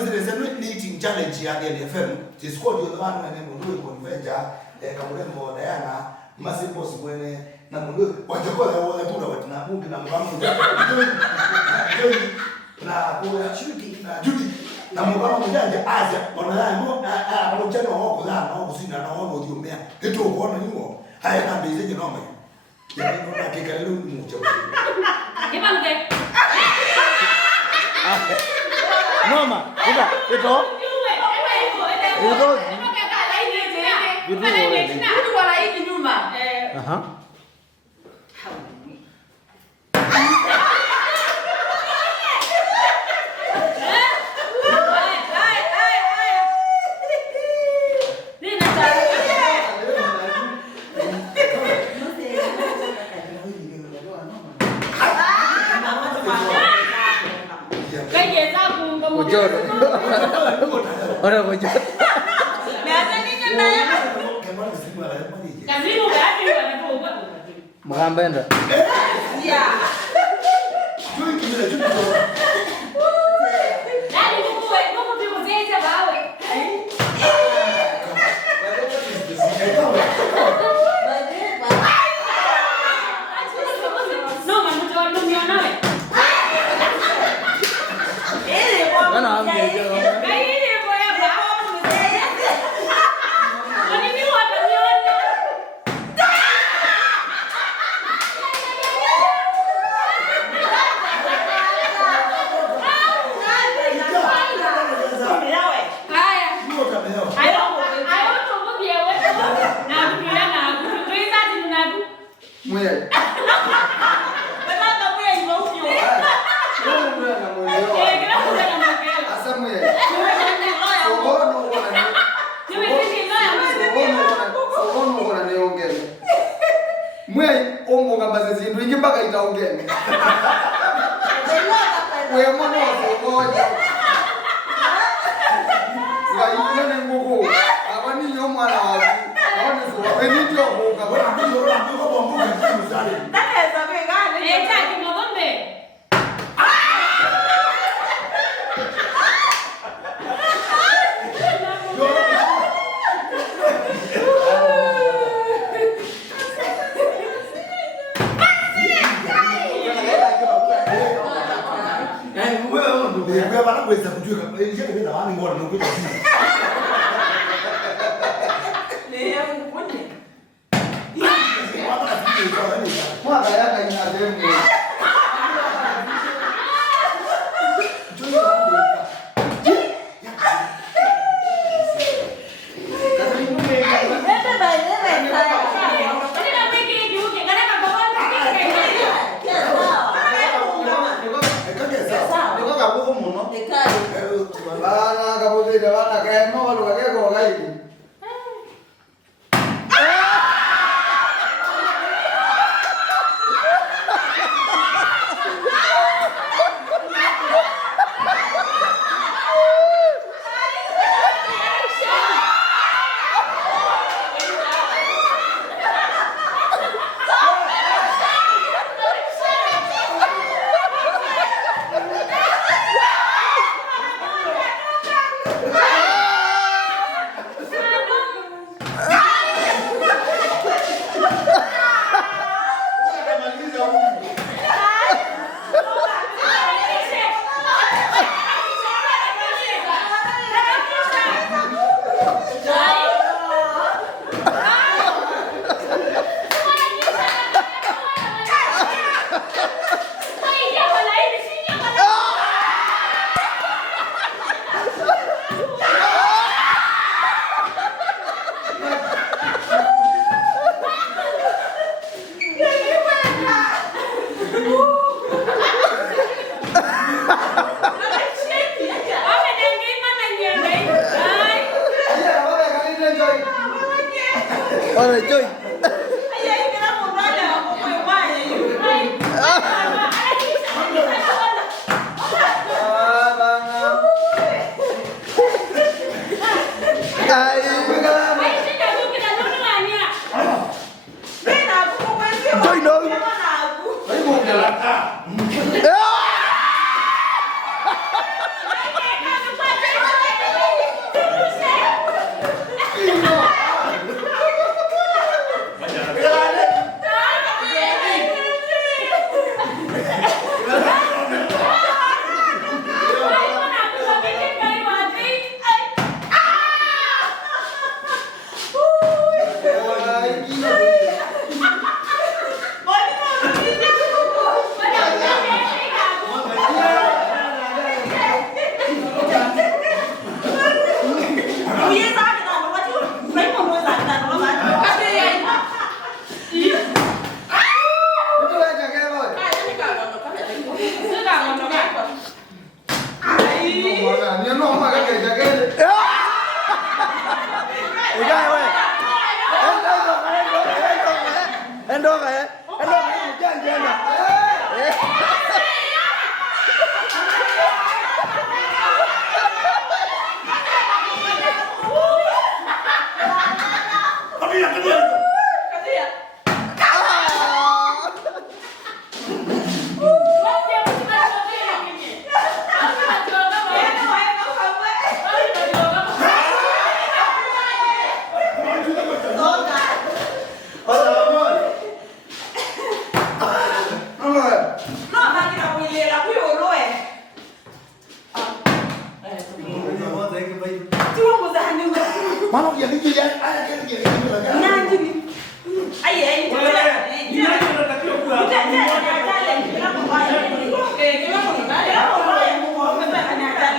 there is a meeting challenge here at Athiani FM. It is called the one and Mundu Convenja, Kamuremo Diana, Massive Boss when Namundu, what you call the Watu na Bundu na Mbamu. Na Judy. Na Mbamu Mjanja Asia, on the general Hawk, na Kusina, na Homo Jumea. It took one anymore. I am busy, you know me. You know, I take a little mucho. No ma, ito. Orang bocor. Mengambenda. Iya. Dari buku, buku di museum bawa. No, manu jual dunia nawe. Mana ambil je. Ni no ma kake jagele. Ega wewe. Endo jana. Mano ya niki ya aya kile kile kile. Nani? Ai. Ni nani unatakiwa kuwa?